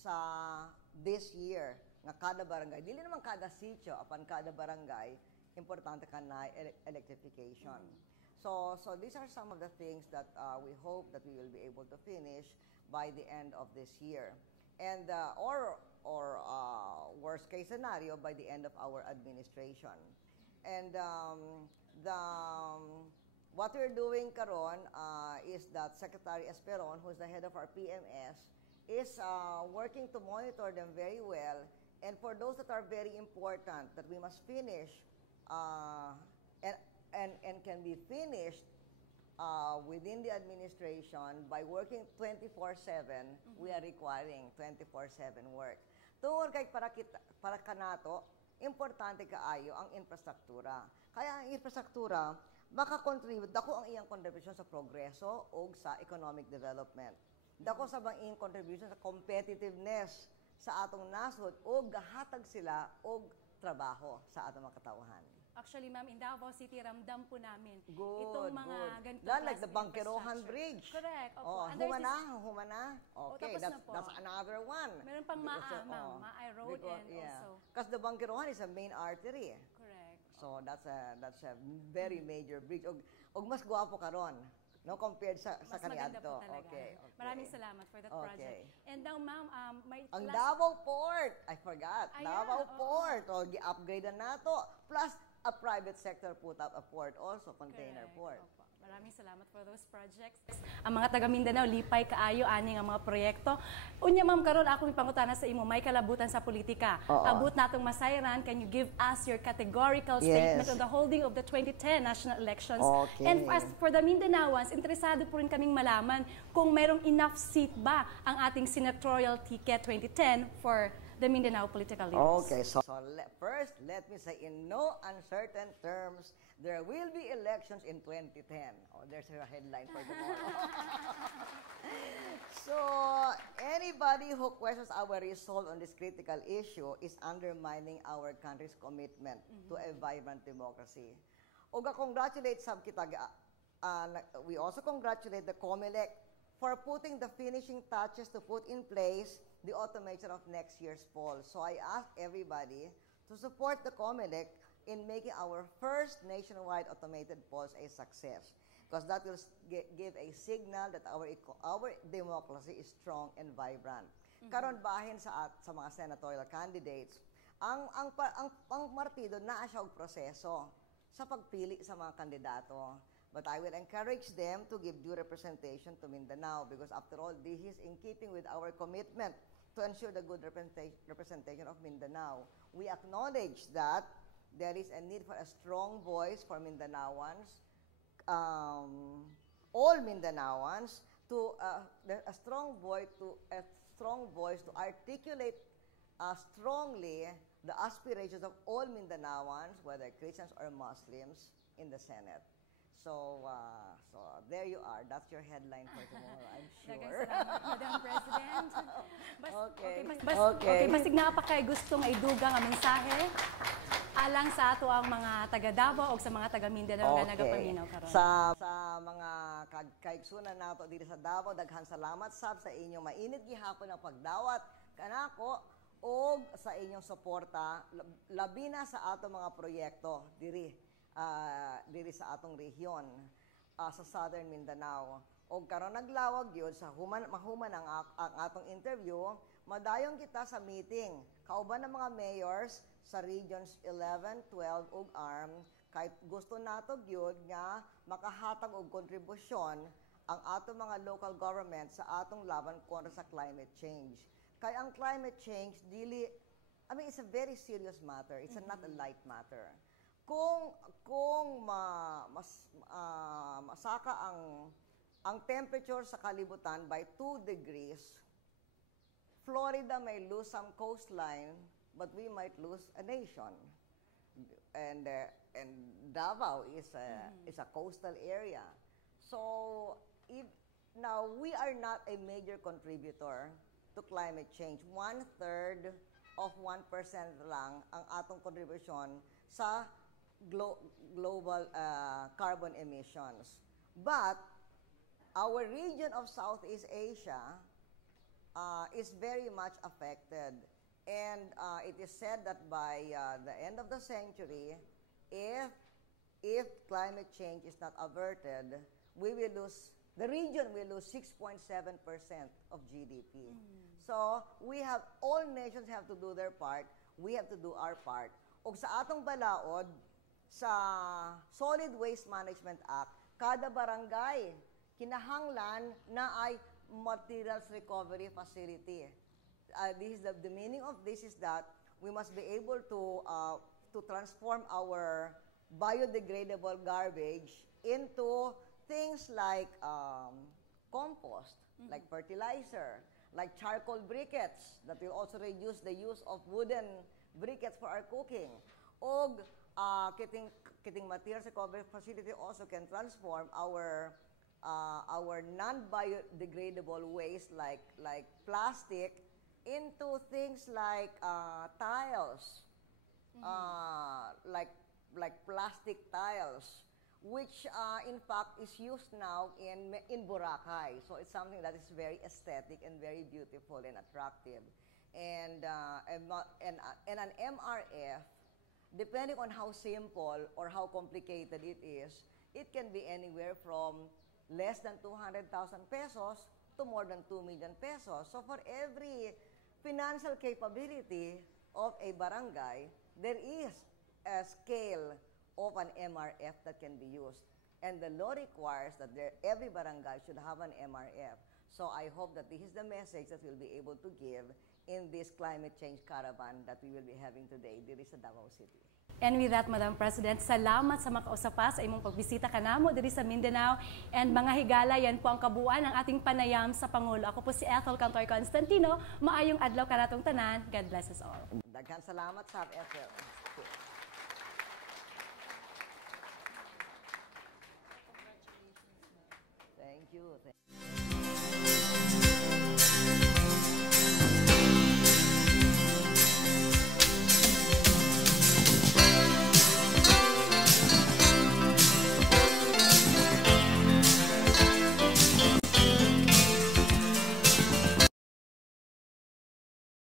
sa this year nga kada barangay, dili naman kada sitio, apan kada barangay, importante ka na electrification. So these are some of the things that we hope that we will be able to finish by the end of this year. And or worst case scenario, by the end of our administration. And what we're doing karon is that Secretary Esperon, who's the head of our PMS, is working to monitor them very well. And for those that are very important, that we must finish and can be finished within the administration by working 24/7, we are requiring 24/7 work. Tungod kay para kanato, importante kaayo ang infrastruktura. Kaya ang infrastruktura maka-contribute dako ang iyang contribution sa progreso o sa economic development. Dako sa bang iyang contribution sa competitiveness sa atong nasod o gahatag sila og trabaho sa atong mga katawhan. Actually, ma'am, in Davao City, ramdam po namin itong mga ganito like the Bangkerohan Bridge. Correct. Oh, humana. Okay, that's another one. Meron pang Maay Road also. Because the Bangkerohan is a main artery. Correct. So that's a very major bridge. Og mas gwapo karon, no, compared sa kaniadto. Okay. Maraming salamat for that project. And now, ma'am, may ang Davao Port, I forgot. Davao Port, gi-upgrade na nato. Plus a private sector put up a port also, container port. Opo. Maraming salamat for those projects. Ang mga taga Mindanao, lipay kaayo aning ang mga proyekto. Unya ma'am, karon akong ipangutana sa imo, may kalabutan sa politika. Abot natong masayran, can you give us your categorical statement on the holding of the 2010 national elections? Okay. And as for the Mindanaoans, interesado po rin kaming malaman kung mayroong enough seat ba ang ating senatorial ticket 2010 for the Mindanao political leaders. Okay, so first, let me say in no uncertain terms, there will be elections in 2010. Oh, there's a headline for tomorrow. So, anybody who questions our resolve on this critical issue is undermining our country's commitment to a vibrant democracy. Uga congratulate sab kita, we also congratulate the COMELEC for putting the finishing touches to put in place the automation of next year's polls. So I ask everybody to support the COMELEC in making our first nationwide automated polls a success, because that will give a signal that our democracy is strong and vibrant. Karon bahin sa mga senatorial candidates, ang partido naa siya og proseso sa pagpili sa mga kandidato. But I will encourage them to give due representation to Mindanao, because after all, this is in keeping with our commitment to ensure the good representation of Mindanao. We acknowledge that there is a need for a strong voice for Mindanaoans, all Mindanaoans, to a strong voice to articulate strongly the aspirations of all Mindanaoans, whether Christians or Muslims, in the Senate. So there you are. That's your headline for tomorrow, I'm sure. Madam President. Okay. Basig na pa kay gusto nga idugang ang mensahe alang sa ato ang mga taga Davao o sa mga taga Mindanao nga nagapaminaw karon. Sa mga kaigsunan nato dito sa Davao, daghan salamat sab sa inyong mainit gihapon ang pagdawat kanako og sa inyong suporta labi na sa ato mga proyekto diri sa atong rehiyon sa Southern Mindanao. O karon naglawag yun sa mahuman ang atong interview, madayong kita sa meeting kauban ng mga mayors sa regions 11, 12 ug ARM, kahit gusto nato gyud nga makahatag og kontribusyon ang atong mga local government sa atong laban kontra sa climate change. Kay ang climate change it's a very serious matter. It's not a light matter. Kung masaka ang temperature sa kalibutan by 2 degrees, Florida may lose some coastline, but we might lose a nation. And Davao is a coastal area. So now we are not a major contributor to climate change. 1/3 of 1% lang ang atong contribution sa global carbon emissions. But our region of Southeast Asia is very much affected. And it is said that by the end of the century, if climate change is not averted, the region will lose 6.7% of GDP. So, all nations have to do their part, we have to do our part. O sa atong balaod, sa Solid Waste Management Act, kada barangay, kinahanglan na ay materials recovery facility. The meaning of this is that we must be able to transform our biodegradable garbage into things like compost, like fertilizer, like charcoal briquettes that will also reduce the use of wooden briquettes for our cooking. O kiting materials recovery facility also can transform our non-biodegradable waste like plastic into things like tiles, like plastic tiles, which in fact is used now in Boracay. So it's something that is very aesthetic and very beautiful and attractive. And an MRF, depending on how simple or how complicated it is, it can be anywhere from less than 200,000 pesos to more than 2 million pesos. So for every financial capability of a barangay, there is a scale of an MRF that can be used. And the law requires that every barangay should have an MRF. So I hope that this is the message that we'll be able to give in this climate change caravan that we will be having today diri sa Davao City. And with that, Madam President, salamat sa makausapa sa imong pagbisita kanamo diri sa Mindanao. And mga higala, yan po ang kabuuan ng ating panayam sa Pangulo. Ako po si Ethel Cantor Constantino. Maayong adlaw kanatong tanan. God bless us all. Daghang salamat sa Ethel. Thank you.